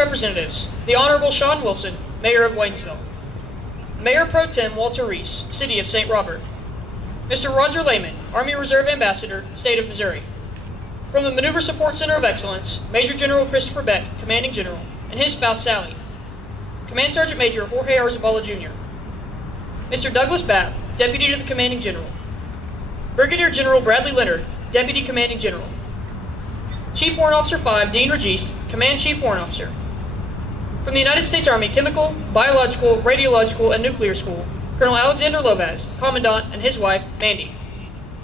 Representatives, the Honorable Sean Wilson, Mayor of Waynesville. Mayor Pro Tem Walter Reese, City of St. Robert. Mr. Roger Lehman, Army Reserve Ambassador, State of Missouri. From the Maneuver Support Center of Excellence, Major General Christopher Beck, Commanding General, and his spouse Sally. Command Sergeant Major Jorge Arzabala Jr. Mr. Douglas Babb, Deputy to the Commanding General. Brigadier General Bradley Leonard, Deputy Commanding General. Chief Warrant Officer 5, Dean Registe, Command Chief Warrant Officer. From the United States Army Chemical, Biological, Radiological, and Nuclear School, Colonel Alexander Lovaz, Commandant, and his wife, Mandy.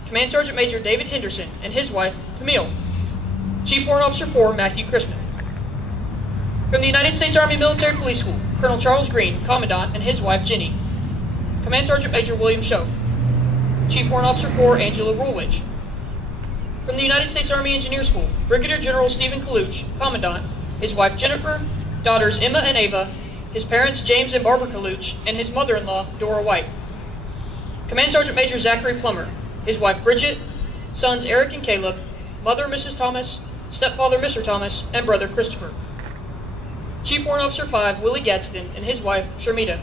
Command Sergeant Major David Henderson and his wife, Camille. Chief Warrant Officer 4, Matthew Crispin. From the United States Army Military Police School, Colonel Charles Green, Commandant, and his wife, Jenny. Command Sergeant Major William Schoaf. Chief Warrant Officer 4, Angela Rulewich. From the United States Army Engineer School, Brigadier General Stephen Kaluch, Commandant, his wife Jennifer, daughters Emma and Ava, his parents James and Barbara Kaluch, and his mother-in-law Dora White. Command Sergeant Major Zachary Plummer, his wife Bridget, sons Eric and Caleb, mother Mrs. Thomas, stepfather Mr. Thomas, and brother Christopher. Chief Warrant Officer 5, Willie Gadsden, and his wife Sharmita.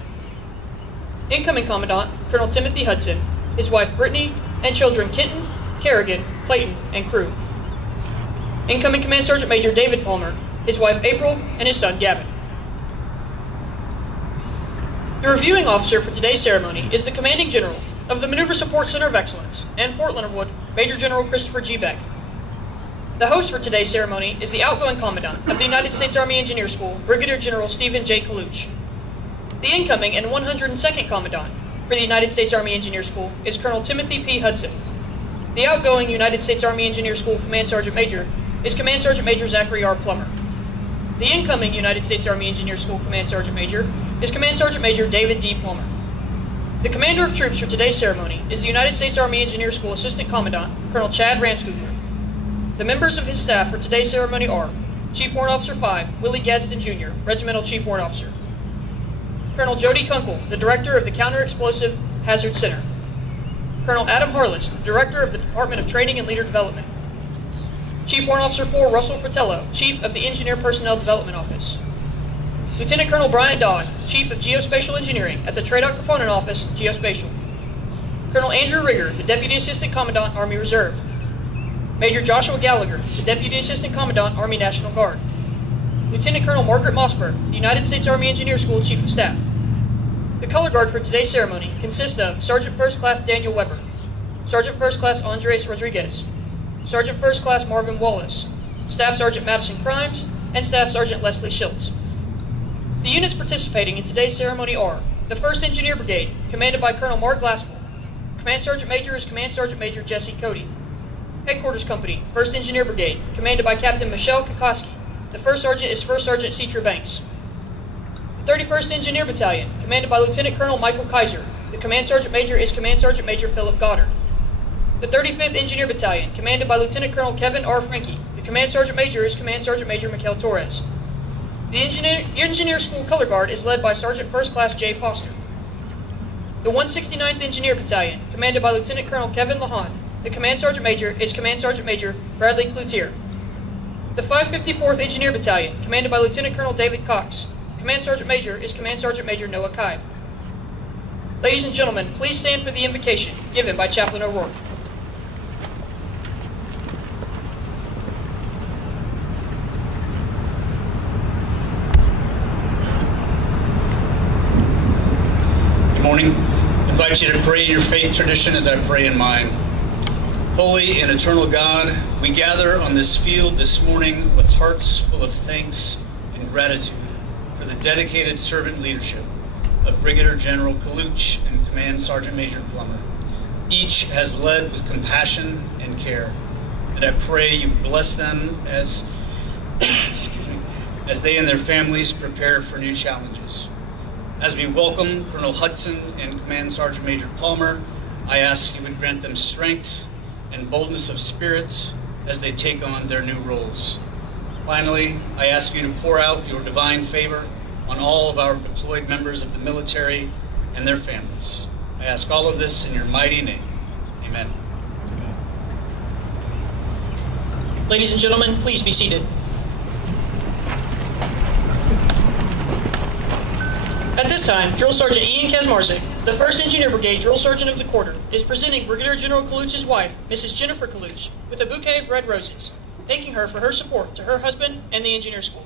Incoming Commandant, Colonel Timothy Hudson, his wife Brittany, and children Kenton, Kerrigan, Clayton, and Crew. Incoming Command Sergeant Major David Palmer, his wife April, and his son Gavin. The reviewing officer for today's ceremony is the Commanding General of the Maneuver Support Center of Excellence and Fort Leonard Wood, Major General Christopher G. Beck. The host for today's ceremony is the outgoing Commandant of the United States Army Engineer School, Brigadier General Stephen J. Kaluch. The incoming and 102nd Commandant for the United States Army Engineer School is Colonel Timothy P. Hudson. The outgoing United States Army Engineer School Command Sergeant Major is Command Sergeant Major Zachary R. Plummer. The incoming United States Army Engineer School Command Sergeant Major is Command Sergeant Major David D. Plummer. The Commander of Troops for today's ceremony is the United States Army Engineer School Assistant Commandant, Colonel Chad Ramskugler. The members of his staff for today's ceremony are Chief Warrant Officer 5, Willie Gadsden Jr., Regimental Chief Warrant Officer. Colonel Jody Kunkel, the Director of the Counter-Explosive Hazard Center. Colonel Adam Harless, the Director of the Department of Training and Leader Development. Chief Warrant Officer 4, Russell Fratello, Chief of the Engineer Personnel Development Office. Lieutenant Colonel Brian Dodd, Chief of Geospatial Engineering at the TRADOC Component Office, Geospatial. Colonel Andrew Rigger, the Deputy Assistant Commandant, Army Reserve. Major Joshua Gallagher, the Deputy Assistant Commandant, Army National Guard. Lieutenant Colonel Margaret Mossberg, the United States Army Engineer School Chief of Staff. The color guard for today's ceremony consists of Sergeant First Class Daniel Weber, Sergeant First Class Andres Rodriguez, Sergeant First Class Marvin Wallace, Staff Sergeant Madison Crimes, and Staff Sergeant Leslie Schultz. The units participating in today's ceremony are the 1st Engineer Brigade, commanded by Colonel Mark Glasswell. Command Sergeant Major is Command Sergeant Major Jesse Cody. Headquarters Company, 1st Engineer Brigade, commanded by Captain Michelle Kokoski. The First Sergeant is First Sergeant Citra Banks. The 31st Engineer Battalion, commanded by Lieutenant Colonel Michael Kaiser. The Command Sergeant Major is Command Sergeant Major Philip Goddard. The 35th Engineer Battalion, commanded by Lieutenant Colonel Kevin R. Franke. The Command Sergeant Major is Command Sergeant Major Mikael Torres. The Engineer School Color Guard is led by Sergeant First Class Jay Foster. The 169th Engineer Battalion, commanded by Lieutenant Colonel Kevin Lahan. The Command Sergeant Major is Command Sergeant Major Bradley Cloutier. The 554th Engineer Battalion, commanded by Lieutenant Colonel David Cox. Command Sergeant Major is Command Sergeant Major Noah Kai. Ladies and gentlemen, please stand for the invocation given by Chaplain O'Rourke. Good morning. I invite you to pray in your faith tradition as I pray in mine. Holy and eternal God, we gather on this field this morning with hearts full of thanks and gratitude for the dedicated servant leadership of Brigadier General Kaluch and Command Sergeant Major Plummer. Each has led with compassion and care, and I pray you bless them as they and their families prepare for new challenges. As we welcome Colonel Hudson and Command Sergeant Major Palmer, I ask you would grant them strength and boldness of spirit as they take on their new roles. Finally, I ask you to pour out your divine favor on all of our deployed members of the military and their families. I ask all of this in your mighty name. Amen. Ladies and gentlemen, please be seated. At this time, Drill Sergeant Ian Kazmarzik, the 1st Engineer Brigade Drill Sergeant of the Quarter, is presenting Brigadier General Kaluch's wife, Mrs. Jennifer Kaluch, with a bouquet of red roses, thanking her for her support to her husband and the engineer school.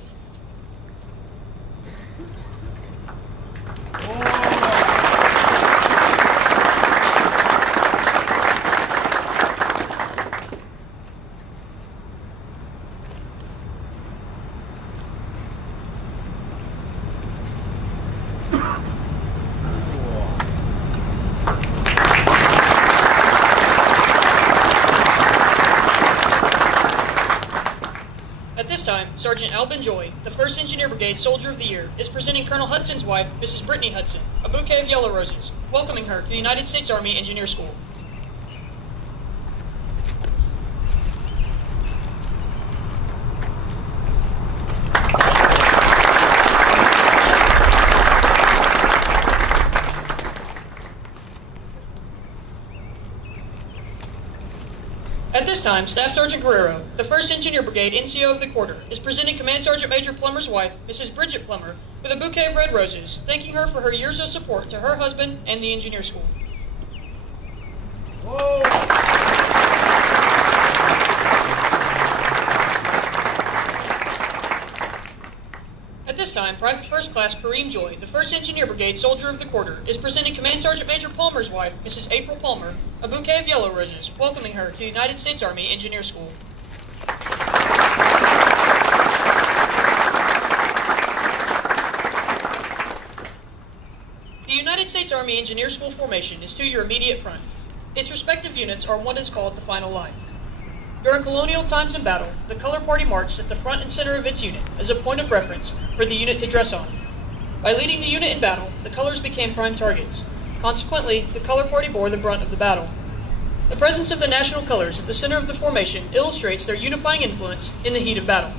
At this time, Sergeant Albin Joy, the 1st Engineer Brigade Soldier of the Year, is presenting Colonel Hudson's wife, Mrs. Brittany Hudson, a bouquet of yellow roses, welcoming her to the United States Army Engineer School. At this time, Staff Sergeant Guerrero, the 1st Engineer Brigade NCO of the Quarter, is presenting Command Sergeant Major Plummer's wife, Mrs. Bridget Plummer, with a bouquet of red roses, thanking her for her years of support to her husband and the engineer school. Whoa. At this time, Private First Class Kareem Joy, the 1st Engineer Brigade Soldier of the Quarter, is presenting Command Sergeant Major Palmer's wife, Mrs. April Palmer, a bouquet of yellow roses, welcoming her to the United States Army Engineer School. The United States Army Engineer School formation is to your immediate front. Its respective units are what is called the final line. During colonial times in battle, the color party marched at the front and center of its unit as a point of reference for the unit to dress on. By leading the unit in battle, the colors became prime targets. Consequently, the color party bore the brunt of the battle. The presence of the national colors at the center of the formation illustrates their unifying influence in the heat of battle.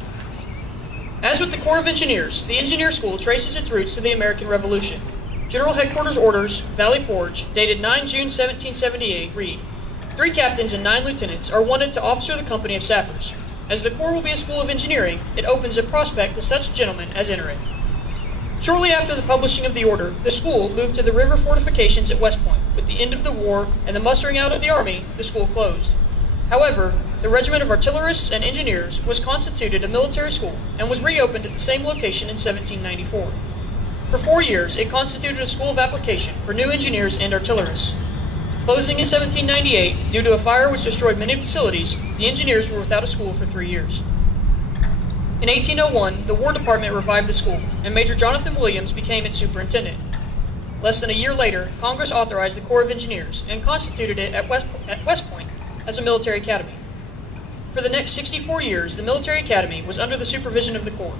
As with the Corps of Engineers, the Engineer School traces its roots to the American Revolution. General Headquarters Orders, Valley Forge, dated 9 June 1778, read, 3 captains and 9 lieutenants are wanted to officer the company of sappers. As the Corps will be a school of engineering, it opens a prospect to such gentlemen as enter it. Shortly after the publishing of the order, the school moved to the river fortifications at West Point. With the end of the war and the mustering out of the Army, the school closed. However, the Regiment of Artillerists and Engineers was constituted a military school and was reopened at the same location in 1794. For 4 years, it constituted a school of application for new engineers and artillerists. Closing in 1798, due to a fire which destroyed many facilities, the engineers were without a school for 3 years. In 1801, the War Department revived the school, and Major Jonathan Williams became its superintendent. Less than a year later, Congress authorized the Corps of Engineers and constituted it at West Point as a military academy. For the next 64 years, the military academy was under the supervision of the Corps.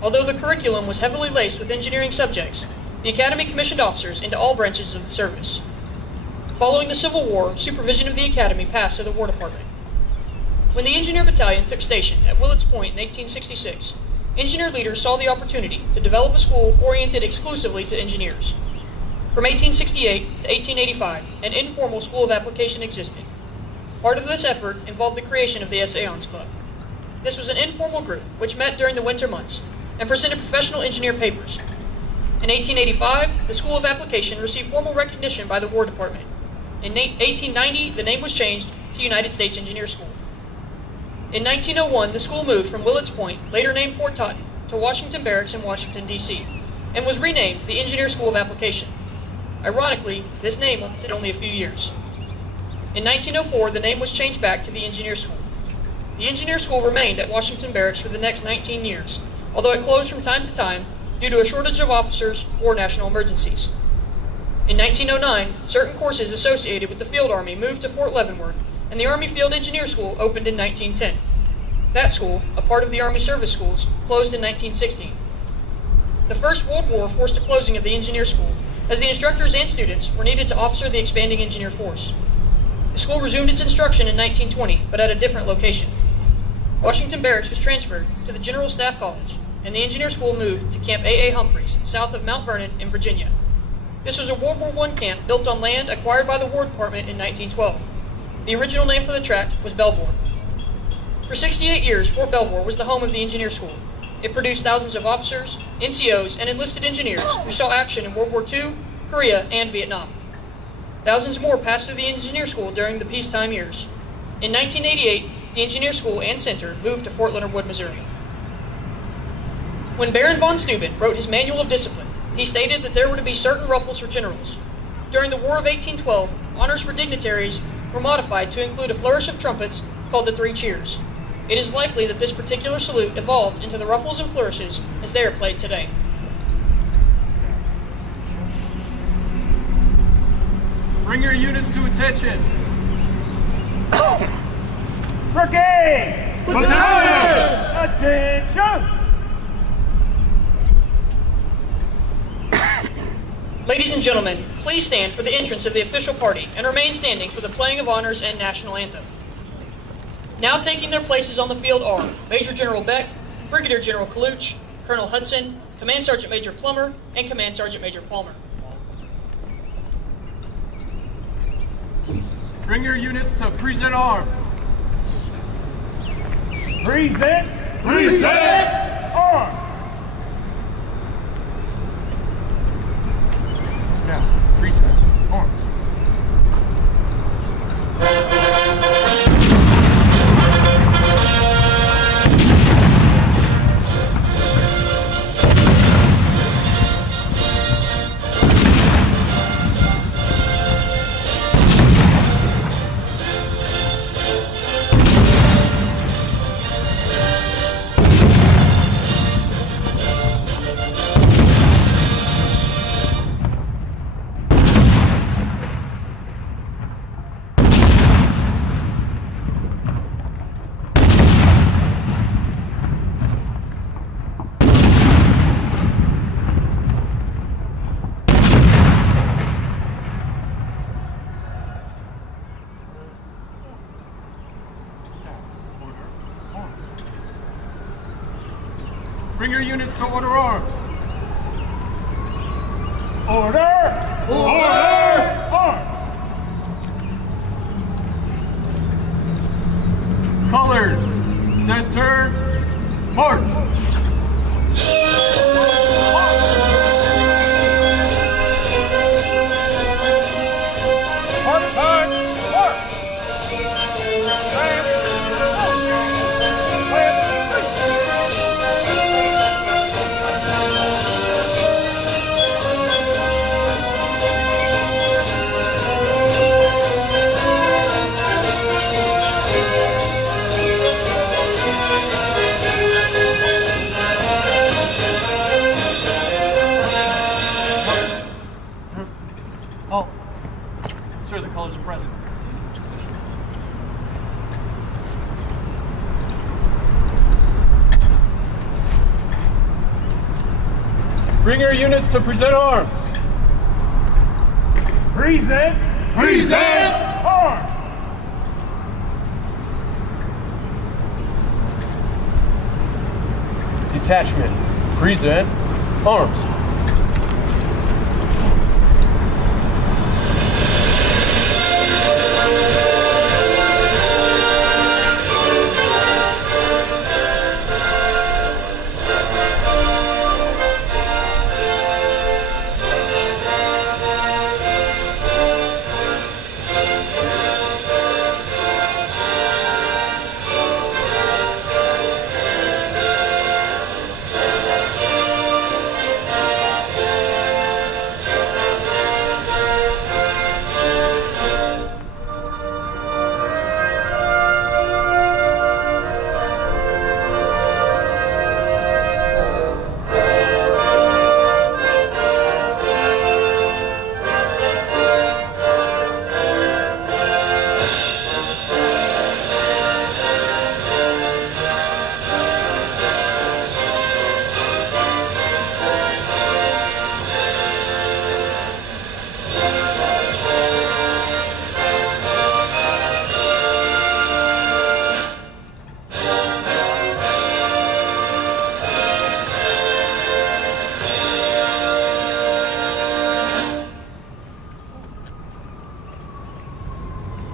Although the curriculum was heavily laced with engineering subjects, the academy commissioned officers into all branches of the service. Following the Civil War, supervision of the academy passed to the War Department. When the Engineer Battalion took station at Willets Point in 1866, engineer leaders saw the opportunity to develop a school oriented exclusively to engineers. From 1868 to 1885, an informal school of application existed. Part of this effort involved the creation of the Essayons Club. This was an informal group which met during the winter months and presented professional engineer papers. In 1885, the School of Application received formal recognition by the War Department. In 1890, the name was changed to United States Engineer School. In 1901, the school moved from Willets Point, later named Fort Totten, to Washington Barracks in Washington, D.C., and was renamed the Engineer School of Application. Ironically, this name lasted only a few years. In 1904, the name was changed back to the Engineer School. The Engineer School remained at Washington Barracks for the next 19 years, although it closed from time to time due to a shortage of officers or national emergencies. In 1909, certain courses associated with the Field Army moved to Fort Leavenworth, and the Army Field Engineer School opened in 1910. That school, a part of the Army Service Schools, closed in 1916. The First World War forced a closing of the Engineer School, as the instructors and students were needed to officer the expanding engineer force. The school resumed its instruction in 1920, but at a different location. Washington Barracks was transferred to the General Staff College, and the Engineer School moved to Camp A.A. Humphreys, south of Mount Vernon in Virginia. This was a World War I camp built on land acquired by the War Department in 1912. The original name for the tract was Belvoir. For 68 years, Fort Belvoir was the home of the Engineer School. It produced thousands of officers, NCOs, and enlisted engineers who saw action in World War II, Korea, and Vietnam. Thousands more passed through the engineer school during the peacetime years. In 1988, the engineer school and center moved to Fort Leonard Wood, Missouri. When Baron von Steuben wrote his Manual of Discipline, he stated that there were to be certain ruffles for generals. During the War of 1812, honors for dignitaries were modified to include a flourish of trumpets called the Three Cheers. It is likely that this particular salute evolved into the ruffles and flourishes as they are played today. Bring your units to attention. Brigade! Battalion! Attention! Ladies and gentlemen, please stand for the entrance of the official party and remain standing for the playing of honors and national anthem. Now taking their places on the field are Major General Beck, Brigadier General Kaluch, Colonel Hudson, Command Sergeant Major Plummer, and Command Sergeant Major Palmer. Bring your units to present arms. Present arms. Now, present arms. Bring your units to order arms. Order! Order! Arms! Colors, center, march! Part-time, march! Oh, sir, the colors are present. Bring your units to present arms. Present arms. Detachment, present arms.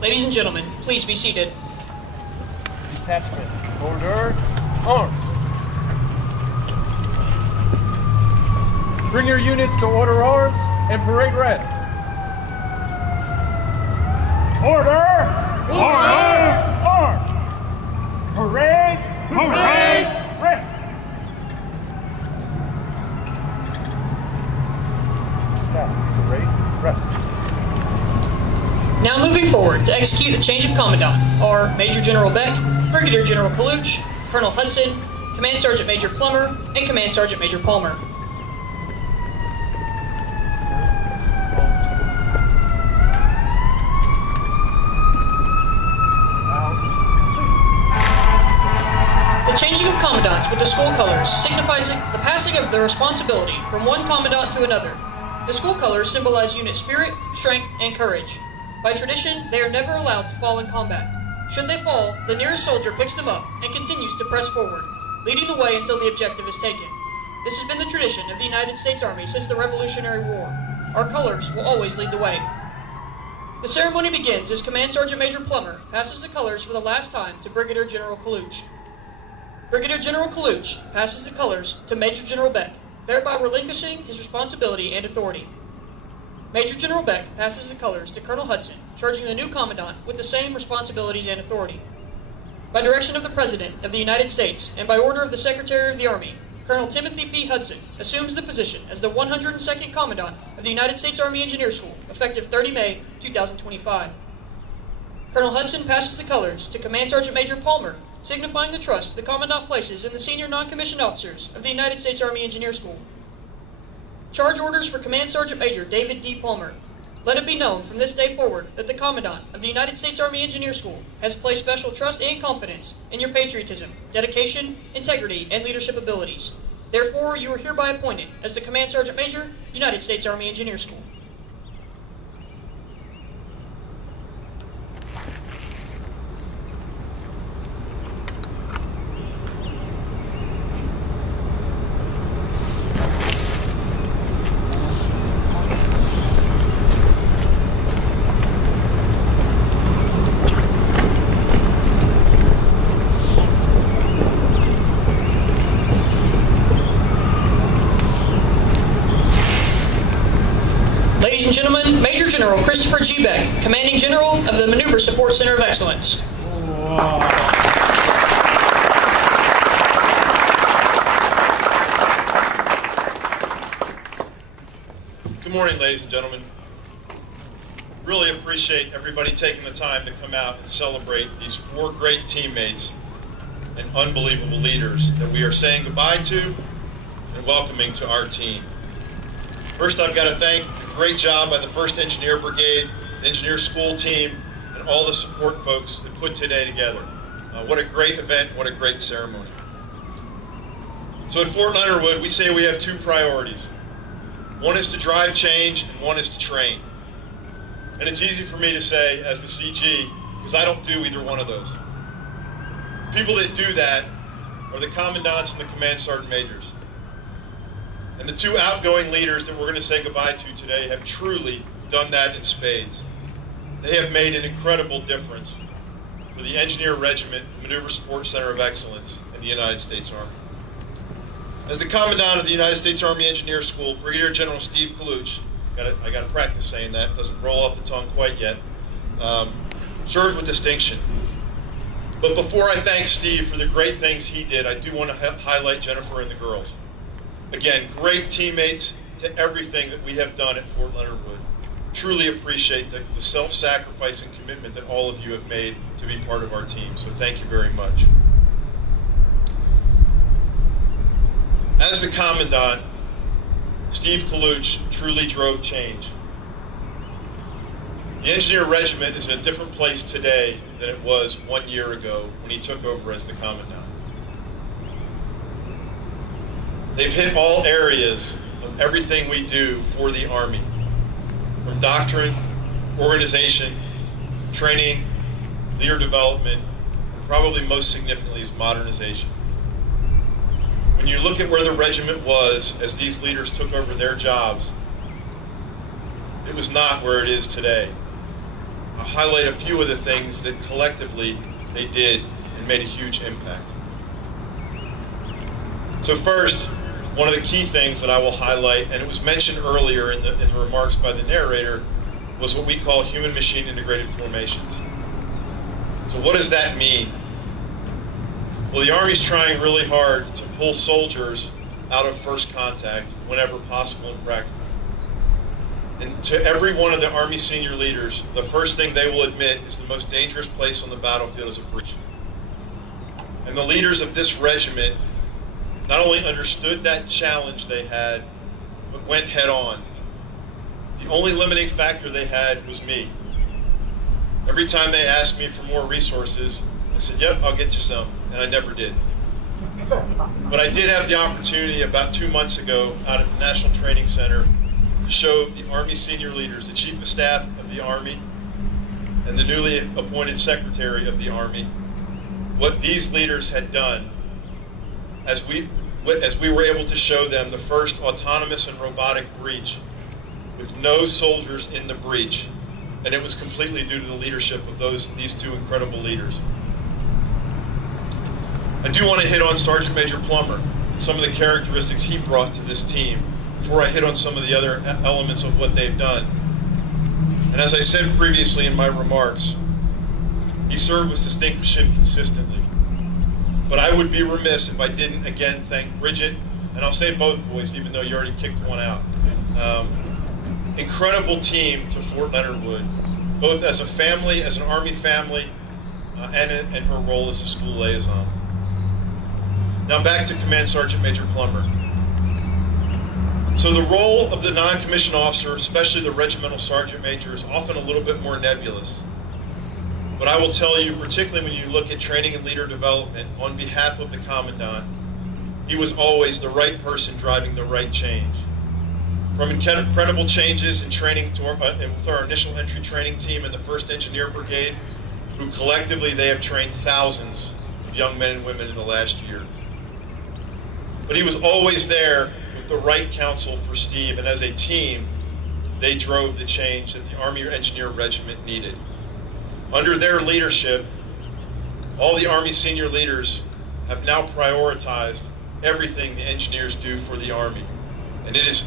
Ladies and gentlemen, please be seated. Detachment, order, arms. Bring your units to order arms and parade rest. Order! Order! Arms! Parade! Parade! Rest! Staff, parade, rest. Now moving forward to execute the change of commandant are Major General Beck, Brigadier General Kaluch, Colonel Hudson, Command Sergeant Major Plummer, and Command Sergeant Major Palmer. The changing of commandants with the school colors signifies the passing of the responsibility from one commandant to another. The school colors symbolize unit spirit, strength, and courage. By tradition, they are never allowed to fall in combat. Should they fall, the nearest soldier picks them up and continues to press forward, leading the way until the objective is taken. This has been the tradition of the United States Army since the Revolutionary War. Our colors will always lead the way. The ceremony begins as Command Sergeant Major Plummer passes the colors for the last time to Brigadier General Kaluch. Brigadier General Kaluch passes the colors to Major General Beck, thereby relinquishing his responsibility and authority. Major General Beck passes the colors to Colonel Hudson, charging the new commandant with the same responsibilities and authority. By direction of the President of the United States and by order of the Secretary of the Army, Colonel Timothy P. Hudson assumes the position as the 102nd Commandant of the United States Army Engineer School, effective 30 May 2025. Colonel Hudson passes the colors to Command Sergeant Major Palmer, signifying the trust the Commandant places in the senior non-commissioned officers of the United States Army Engineer School. Charge orders for Command Sergeant Major David D. Palmer. Let it be known from this day forward that the Commandant of the United States Army Engineer School has placed special trust and confidence in your patriotism, dedication, integrity, and leadership abilities. Therefore, you are hereby appointed as the Command Sergeant Major, United States Army Engineer School. Ladies and gentlemen, Major General Christopher G. Beck, Commanding General of the Maneuver Support Center of Excellence. Good morning, ladies and gentlemen. Really appreciate everybody taking the time to come out and celebrate these 4 great teammates and unbelievable leaders that we are saying goodbye to and welcoming to our team. First, I've got to thank a great job by the 1st Engineer Brigade, the Engineer School team, and all the support folks that put today together. What a great event, what a great ceremony. So at Fort Leonard Wood, we say we have 2 priorities. One is to drive change, and one is to train. And it's easy for me to say as the CG, because I don't do either one of those. The people that do that are the commandants and the command sergeant majors. And the 2 outgoing leaders that we're going to say goodbye to today have truly done that in spades. They have made an incredible difference for the Engineer Regiment, Maneuver Support Center of Excellence in the United States Army. As the Commandant of the United States Army Engineer School, Brigadier General Steve Kaluch, I got to practice saying that, it doesn't roll off the tongue quite yet, served with distinction. But before I thank Steve for the great things he did, I do want to highlight Jennifer and the girls. Again, great teammates to everything that we have done at Fort Leonard Wood. Truly appreciate the self-sacrifice and commitment that all of you have made to be part of our team. So thank you very much. As the Commandant, Steve Kaluch truly drove change. The Engineer Regiment is in a different place today than it was 1 year ago when he took over as the Commandant. They've hit all areas of everything we do for the Army, from doctrine, organization, training, leader development, and probably most significantly is modernization. When you look at where the regiment was as these leaders took over their jobs, it was not where it is today. I'll highlight a few of the things that collectively they did and made a huge impact. So first, one of the key things that I will highlight, and it was mentioned earlier in the remarks by the narrator, was what we call human-machine integrated formations. So what does that mean? Well, the Army's trying really hard to pull soldiers out of first contact whenever possible and practical. And to every one of the Army senior leaders, the first thing they will admit is the most dangerous place on the battlefield is a breach. And the leaders of this regiment not only understood that challenge they had, but went head on. The only limiting factor they had was me. Every time they asked me for more resources, I said, yep, I'll get you some, and I never did. But I did have the opportunity about 2 months ago out at the National Training Center to show the Army senior leaders, the Chief of Staff of the Army and the newly appointed Secretary of the Army, what these leaders had done as we were able to show them the first autonomous and robotic breach with no soldiers in the breach. And it was completely due to the leadership of these two incredible leaders. I do want to hit on Sergeant Major Plummer and some of the characteristics he brought to this team before I hit on some of the other elements of what they've done. And as I said previously in my remarks, he served with distinction consistently. But I would be remiss if I didn't again thank Bridget, and I'll say both boys, even though you already kicked one out. Incredible team to Fort Leonard Wood, both as a family, as an Army family, and in her role as a school liaison. Now back to Command Sergeant Major Plummer. So the role of the non-commissioned officer, especially the regimental sergeant major, is often a little bit more nebulous. But I will tell you, particularly when you look at training and leader development on behalf of the commandant, he was always the right person driving the right change. From incredible changes in training with our initial entry training team and the 1st Engineer Brigade, who collectively they have trained thousands of young men and women in the last year. But he was always there with the right counsel for Steve, and as a team, they drove the change that the Army Engineer Regiment needed. Under their leadership, all the Army senior leaders have now prioritized everything the engineers do for the Army. And it's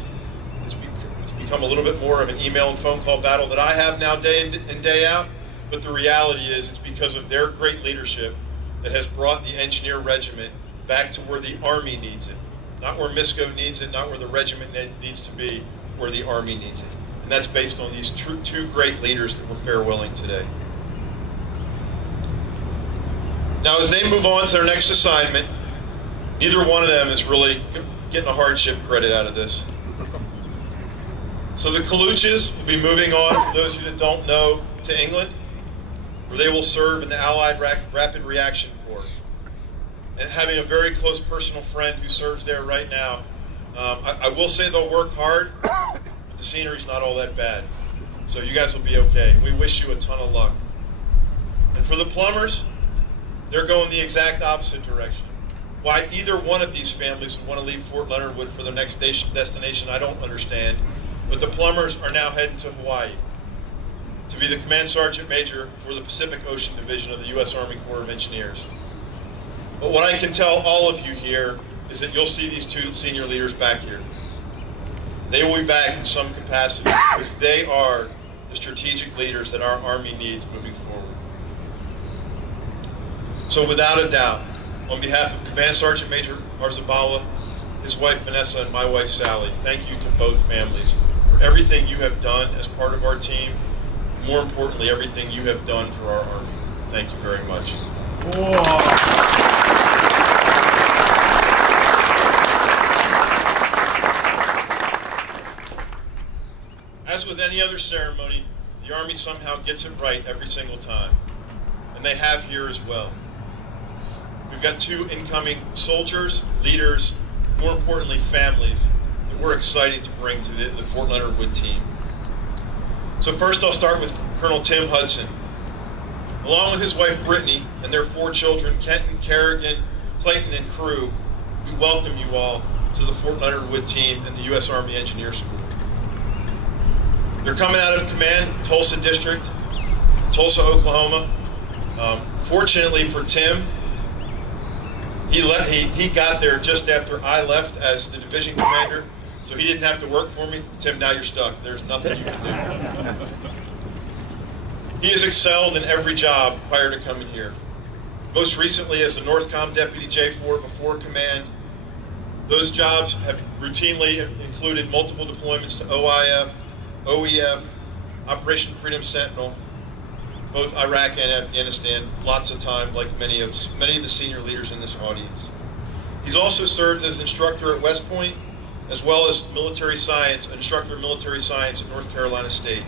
become a little bit more of an email and phone call battle that I have now day in and day out, but the reality is it's because of their great leadership that has brought the Engineer Regiment back to where the Army needs it. Not where MISCO needs it, not where the regiment needs to be, where the Army needs it. And that's based on these two great leaders that we're farewelling today. Now, as they move on to their next assignment, neither one of them is really getting a hardship credit out of this. So the Coluches will be moving on, for those of you that don't know, to England, where they will serve in the Allied Rapid Reaction Corps. And having a very close personal friend who serves there right now, I will say they'll work hard, but the scenery's not all that bad. So you guys will be okay. We wish you a ton of luck. And for the Plumbers, they're going the exact opposite direction. Why either one of these families would want to leave Fort Leonard Wood for their next destination, I don't understand. But the Plumbers are now heading to Hawaii to be the Command Sergeant Major for the Pacific Ocean Division of the U.S. Army Corps of Engineers. But what I can tell all of you here is that you'll see these two senior leaders back here. They will be back in some capacity because they are the strategic leaders that our Army needs moving forward. So without a doubt, on behalf of Command Sergeant Major Arzabala, his wife Vanessa, and my wife Sally, thank you to both families for everything you have done as part of our team, and more importantly, everything you have done for our Army. Thank you very much. Whoa. As with any other ceremony, the Army somehow gets it right every single time, and they have here as well. We've got two incoming soldiers, leaders, more importantly families, that we're excited to bring to the Fort Leonard Wood team. So first I'll start with Colonel Tim Hudson. Along with his wife Brittany and their 4 children, Kenton, Kerrigan, Clayton, and crew, we welcome you all to the Fort Leonard Wood team and the U.S. Army Engineer School. They're coming out of command, Tulsa District, Tulsa, Oklahoma. Fortunately for Tim, He got there just after I left as the division commander, so he didn't have to work for me. Tim, now you're stuck. There's nothing you can do. He has excelled in every job prior to coming here. Most recently as the Northcom Deputy J4 before command. Those jobs have routinely included multiple deployments to OIF, OEF, Operation Freedom Sentinel, both Iraq and Afghanistan, lots of time, like many of the senior leaders in this audience. He's also served as instructor at West Point, as well as military science, an instructor of military science at North Carolina State,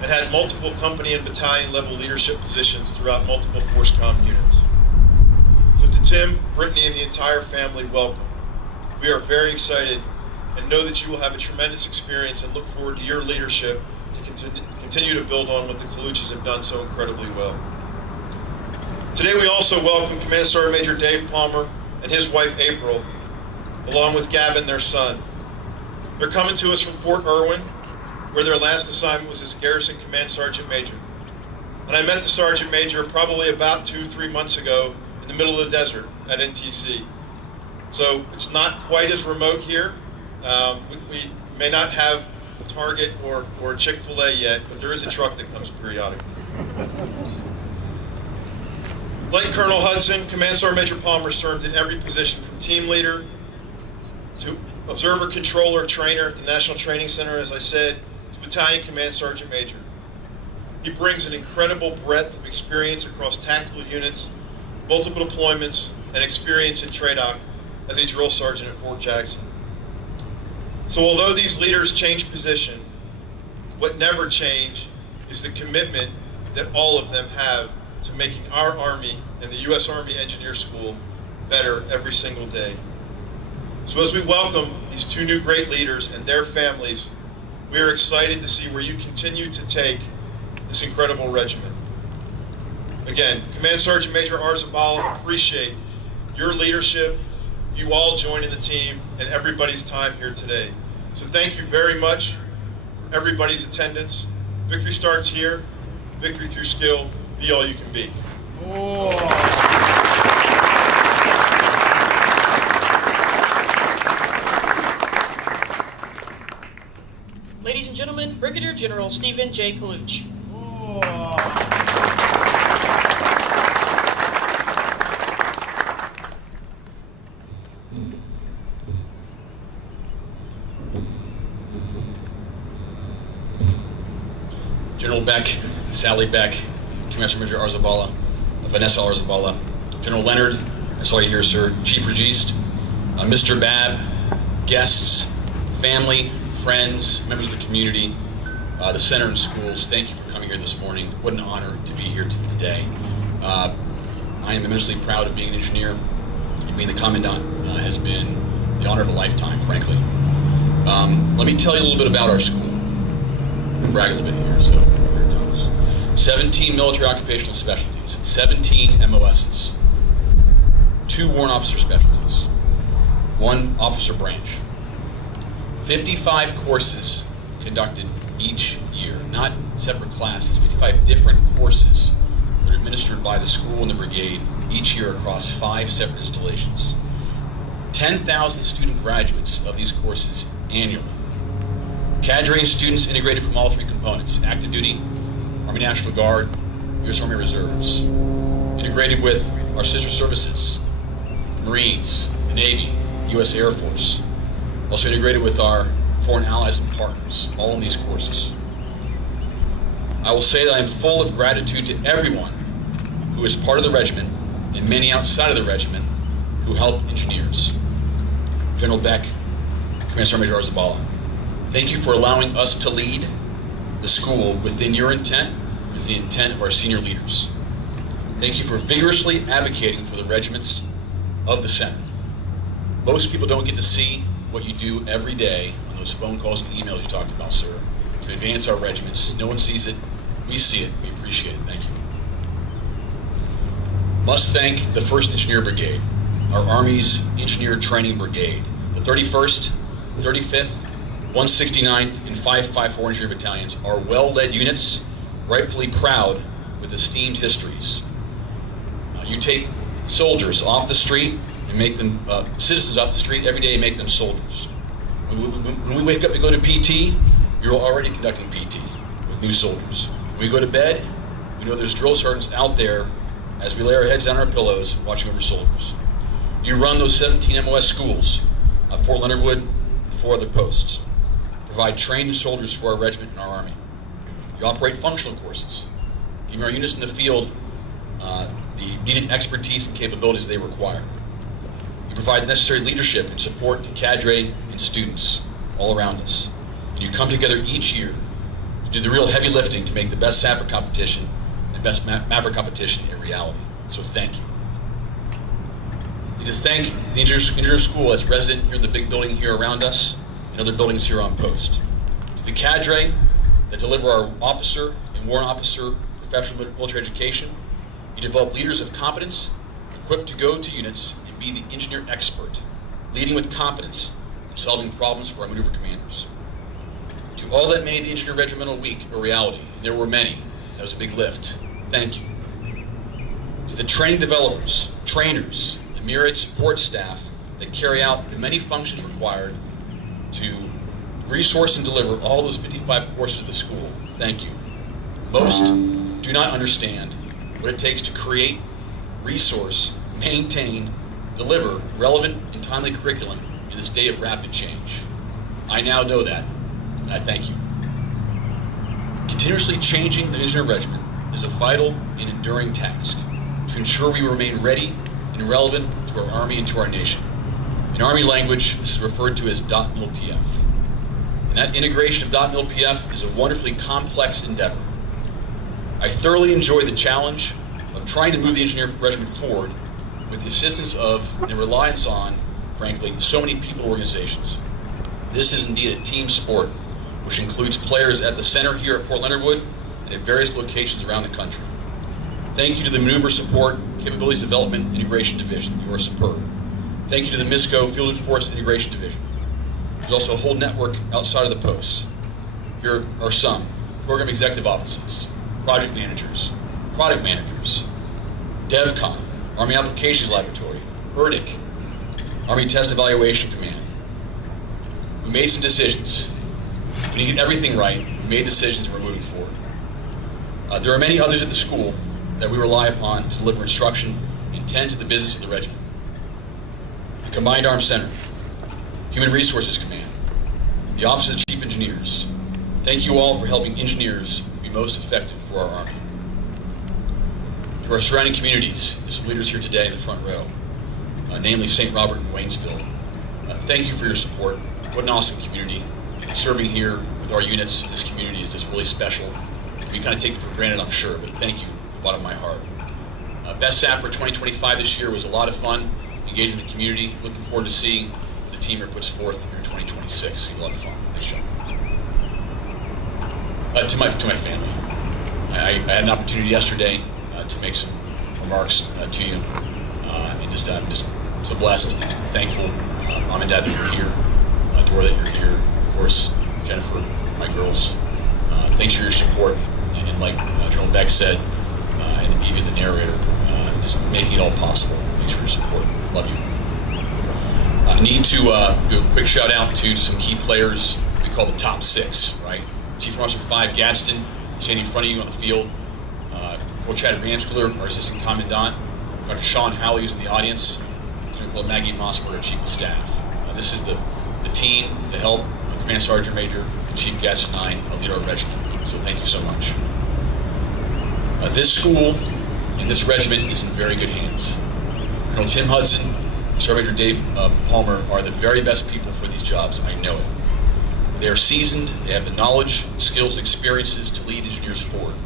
and had multiple company and battalion level leadership positions throughout multiple force comm units. So to Tim, Brittany, and the entire family, welcome. We are very excited and know that you will have a tremendous experience and look forward to your leadership to continue to build on what the Coluches have done so incredibly well. Today we also welcome Command Sergeant Major Dave Palmer and his wife April, along with Gavin, their son. They're coming to us from Fort Irwin, where their last assignment was as Garrison Command Sergeant Major. And I met the Sergeant Major probably about 2-3 months ago in the middle of the desert at NTC. So it's not quite as remote here. We may not have Target or Chick-fil-A yet, but there is a truck that comes periodically. Like Colonel Hudson, Command Sergeant Major Palmer served in every position from team leader to observer, controller, trainer at the National Training Center, as I said, to Battalion Command Sergeant Major. He brings an incredible breadth of experience across tactical units, multiple deployments, and experience in TRADOC as a drill sergeant at Fort Jackson. So although these leaders change position, what never change is the commitment that all of them have to making our Army and the U.S. Army Engineer School better every single day. So as we welcome these two new great leaders and their families, we are excited to see where you continue to take this incredible regiment. Again, Command Sergeant Major Arzabala, appreciate your leadership, you all joining the team, and everybody's time here today. So thank you very much for everybody's attendance. Victory starts here. Victory through skill. Be all you can be. Ladies and gentlemen, Brigadier General Stephen J. Coluch. General Beck, Sally Beck, Command Sergeant Major Arzabala, Vanessa Arzabala, General Leonard, I saw you here, sir, Chief Registe, Mr. Babb, guests, family, friends, members of the community, the center and schools, thank you for coming here this morning. What an honor to be here today. I am immensely proud of being an engineer, and being the commandant has been the honor of a lifetime, frankly. Let me tell you a little bit about our school. Brag a little bit here, so here it comes. 17 military occupational specialties, 17 MOSs, 2 warrant officer specialties, 1 officer branch, 55 courses conducted each year, not separate classes, 55 different courses that are administered by the school and the brigade each year across 5 separate installations. 10,000 student graduates of these courses annually. Cadre and students integrated from all 3 components: active duty, Army National Guard, U.S. Army Reserves. Integrated with our sister services, Marines, the Navy, U.S. Air Force. Also integrated with our foreign allies and partners, all in these courses. I will say that I am full of gratitude to everyone who is part of the regiment and many outside of the regiment who help engineers. General Beck, Command Sergeant Major Arzabala, thank you for allowing us to lead the school within your intent, is the intent of our senior leaders. Thank you for vigorously advocating for the regiments of the center. Most people don't get to see what you do every day on those phone calls and emails you talked about, sir, to advance our regiments. No one sees it. We see it. We appreciate it. Thank you. Must thank the 1st Engineer Brigade, our Army's Engineer Training Brigade, the 31st, 35th, 169th, and 554 Engineer Battalions are well-led units, rightfully proud with esteemed histories. You take soldiers off the street and make them citizens off the street every day and make them soldiers. When we wake up and go to PT, you're already conducting PT with new soldiers. When we go to bed, we know there's drill sergeants out there as we lay our heads on our pillows watching over soldiers. You run those 17 MOS schools at Fort Leonard Wood and 4 other posts. Provide trained soldiers for our regiment and our Army. You operate functional courses, giving our units in the field the needed expertise and capabilities they require. You provide necessary leadership and support to cadre and students all around us. And you come together each year to do the real heavy lifting to make the best sapper competition and best mapper competition a reality. So thank you. I need to thank the engineer school as resident here in the big building here around us and other buildings here on post. To the cadre that deliver our officer and warrant officer professional military education, you develop leaders of competence, equipped to go to units and be the engineer expert, leading with confidence and solving problems for our maneuver commanders. To all that made the Engineer Regimental Week a reality, and there were many, that was a big lift, thank you. To the training developers, trainers, the myriad support staff that carry out the many functions required to resource and deliver all those 55 courses of the school, thank you. Most do not understand what it takes to create, resource, maintain, deliver relevant and timely curriculum in this day of rapid change. I now know that, and I thank you. Continuously changing the Engineer Regiment is a vital and enduring task to ensure we remain ready and relevant to our Army and to our nation. In Army language, this is referred to as .mil-PF. And that integration of .mil-PF is a wonderfully complex endeavor. I thoroughly enjoy the challenge of trying to move the Engineer Regiment forward with the assistance of and the reliance on, frankly, so many people and organizations. This is indeed a team sport, which includes players at the center here at Fort Leonard Wood and at various locations around the country. Thank you to the Maneuver Support, Capabilities Development, Integration Division. You are superb. Thank you to the MISCO Fielded Force Integration Division. There's also a whole network outside of the post. Here are some: program executive offices, project managers, product managers, DevCon, Army Applications Laboratory, ERDIC, Army Test Evaluation Command. We made some decisions. We didn't get everything right. We made decisions and we're moving forward. There are many others at the school that we rely upon to deliver instruction and tend to the business of the regiment. The Combined Arms Center, Human Resources Command, the Office of Chief Engineers. Thank you all for helping engineers be most effective for our Army. To our surrounding communities, there's some leaders here today in the front row, namely St. Robert and Waynesville. Thank you for your support. What an awesome community. Serving here with our units in this community is just really special. We kind of take it for granted, I'm sure, but thank you from the bottom of my heart. Best Sapper 2025 this year was a lot of fun, engaging the community. Looking forward to seeing what the team here puts forth here in 2026. A lot of fun. Thanks, Sean. To my family, I had an opportunity yesterday to make some remarks to you, and I'm just so blessed and thankful, Mom and Dad, that you're here, Dora, that you're here, of course, Jennifer, my girls. Thanks for your support, and like General Beck said, and even the narrator, just making it all possible. Thanks for your support. Love you. I need to do a quick shout out to some key players we call the top 6, right? Chief Officer 5 Gadsden, standing in front of you on the field. Coach Chad Ramskuller, our Assistant Commandant. Dr. Sean Howley, who's in the audience. Lieutenant Maggie Mossberg, our Chief of Staff. This is the team to help Command Sergeant Major and Chief Gadsden and I lead our regiment. So thank you so much. This school and this regiment is in very good hands. Colonel Tim Hudson and Sergeant Major Dave Palmer are the very best people for these jobs. I know it. They are seasoned. They have the knowledge, skills, and experiences to lead engineers forward.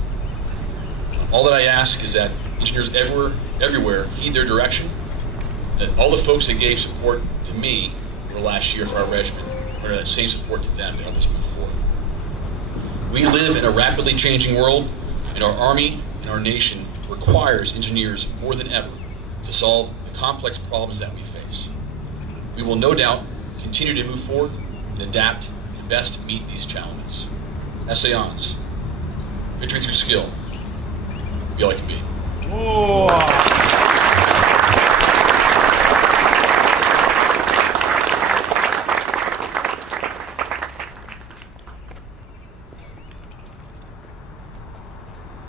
All that I ask is that engineers everywhere heed their direction, that all the folks that gave support to me over the last year for our regiment are that same support to them to help us move forward. We live in a rapidly changing world, and our Army and our nation requires engineers more than ever to solve the complex problems that we face. We will no doubt continue to move forward and adapt to best meet these challenges. Essayons, victory through skill, be all I can be. Whoa.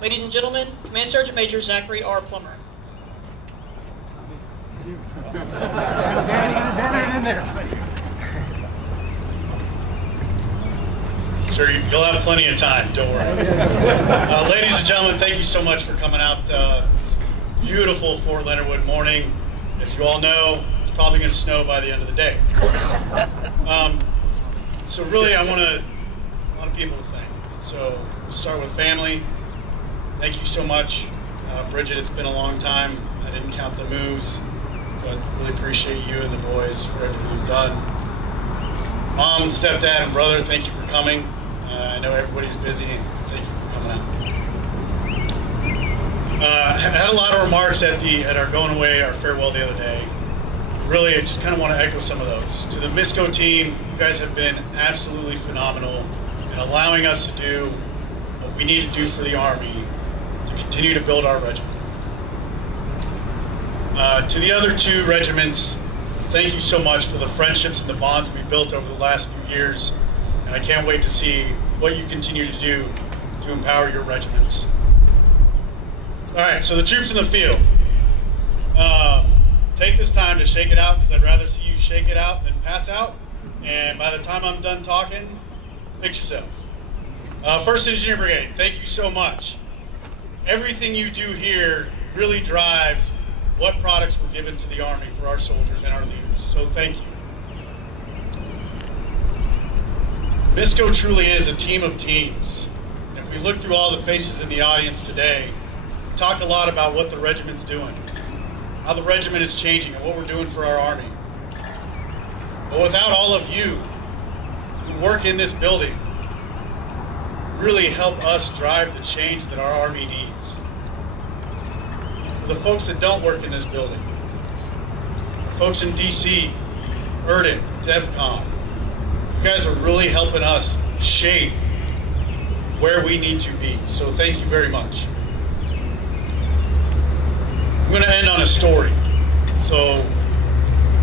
Ladies and gentlemen, Command Sergeant Major Zachary R. Plummer. Sure, you'll have plenty of time, don't worry. Ladies and gentlemen, thank you so much for coming out this beautiful Fort Leonard Wood morning. As you all know, it's probably going to snow by the end of the day. So really, I want a lot of people to thank. So we'll start with family. Thank you so much. Bridget, it's been a long time. I didn't count the moves, but really appreciate you and the boys for everything you've done. Mom, stepdad, and brother, thank you for coming. I know everybody's busy, and thank you for coming out. I had a lot of remarks at our going away, our farewell the other day. Really, I just kind of want to echo some of those. To the MISCO team, you guys have been absolutely phenomenal in allowing us to do what we need to do for the Army to continue to build our regiment. To the other two regiments, thank you so much for the friendships and the bonds we built over the last few years, and I can't wait to see what you continue to do to empower your regiments. All right, so the troops in the field. Take this time to shake it out, because I'd rather see you shake it out than pass out, and by the time I'm done talking, fix yourselves. 1st Engineer Brigade, thank you so much. Everything you do here really drives what products were given to the Army for our soldiers and our leaders, so thank you. MISCO truly is a team of teams. And if we look through all the faces in the audience today, we talk a lot about what the regiment's doing, how the regiment is changing, and what we're doing for our Army. But without all of you who work in this building, really help us drive the change that our Army needs. For the folks that don't work in this building, the folks in DC, Erden, DevCon, you guys are really helping us shape where we need to be. So thank you very much. I'm going to end on a story. So,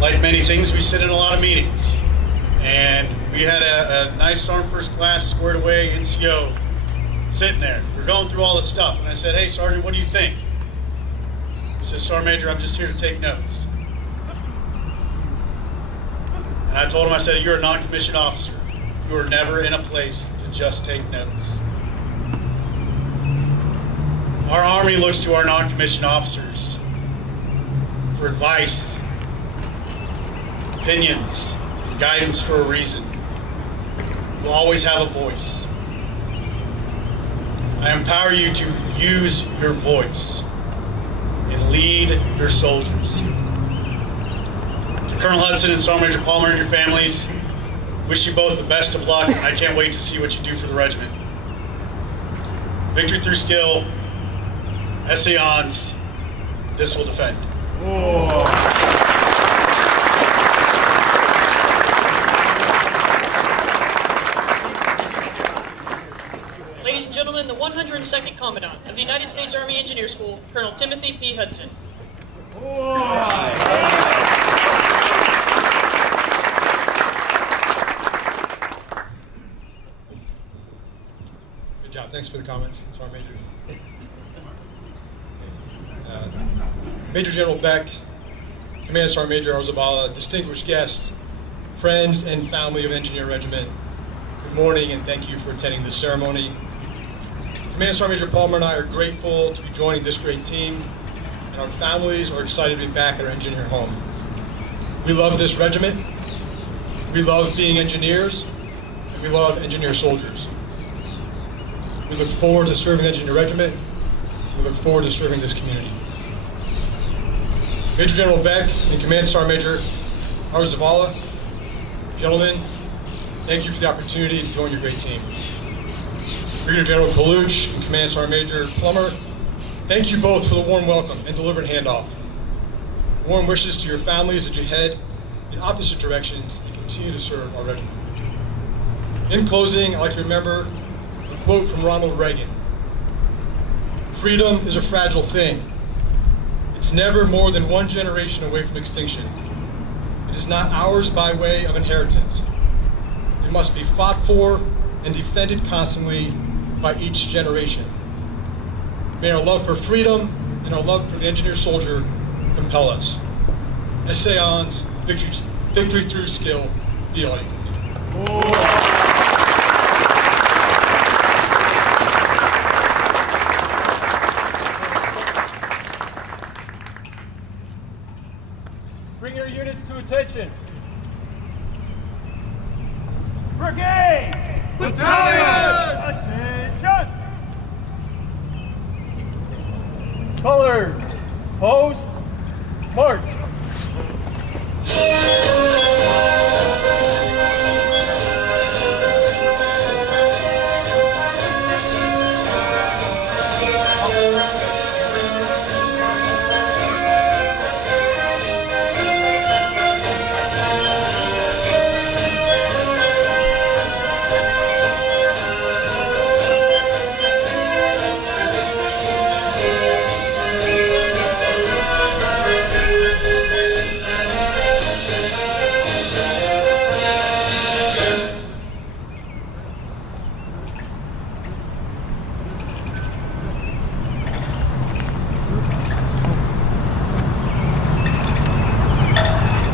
like many things, we sit in a lot of meetings. And we had a nice Armed First Class squared away NCO sitting there. We're going through all this stuff. And I said, hey, Sergeant, what do you think? He said, Sergeant Major, I'm just here to take notes. And I told him, I said, you're a non-commissioned officer. You are never in a place to just take notes. Our Army looks to our non-commissioned officers for advice, opinions, and guidance for a reason. We'll always have a voice. I empower you to use your voice and lead your soldiers. To Colonel Hudson and Sergeant Major Palmer and your families, wish you both the best of luck, and I can't wait to see what you do for the regiment. Victory through skill, Essaons, this will defend. Ladies and gentlemen, the 102nd Commandant of the United States Army Engineer School, Colonel Timothy P. Hudson. Good job. Thanks for the comments, Sergeant Major. Major General Beck, Commandant Sergeant Major Arzabala, distinguished guests, friends, and family of Engineer Regiment, good morning and thank you for attending this ceremony. Commandant Sergeant Major Palmer and I are grateful to be joining this great team, and our families are excited to be back at our engineer home. We love this regiment, we love being engineers, and we love engineer soldiers. We look forward to serving the Engineer Regiment. We look forward to serving this community. Major General Beck and Commandant Sergeant Major Arzabala, gentlemen, thank you for the opportunity to join your great team. Brigadier General Kaluch and Commandant Sergeant Major Plummer, thank you both for the warm welcome and delivered handoff. Warm wishes to your families as you head in opposite directions and continue to serve our regiment. In closing, I'd like to remember a quote from Ronald Reagan. Freedom is a fragile thing. It's never more than one generation away from extinction. It is not ours by way of inheritance. It must be fought for and defended constantly by each generation. May our love for freedom and our love for the engineer soldier compel us. Essayons, victory through skill, be all you can be. Bring your units to attention. Brigade! Battalion! Attention! Colors, post, march.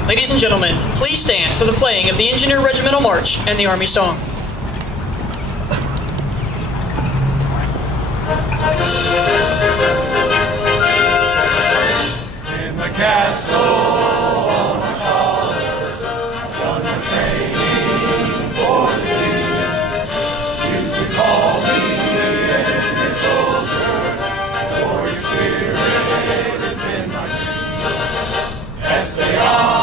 Ladies and gentlemen, please stand for the playing of the Engineer Regimental March and the Army Song. In the castle on my collar, done my training for the sea. You can call me a soldier, for your spirit has been my key. Yes, they are.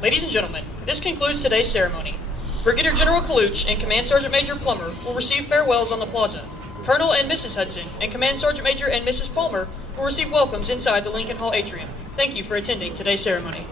Ladies and gentlemen, this concludes today's ceremony. Brigadier General Kaluch and Command Sergeant Major Plummer will receive farewells on the plaza. Colonel and Mrs. Hudson and Command Sergeant Major and Mrs. Palmer will receive welcomes inside the Lincoln Hall atrium. Thank you for attending today's ceremony.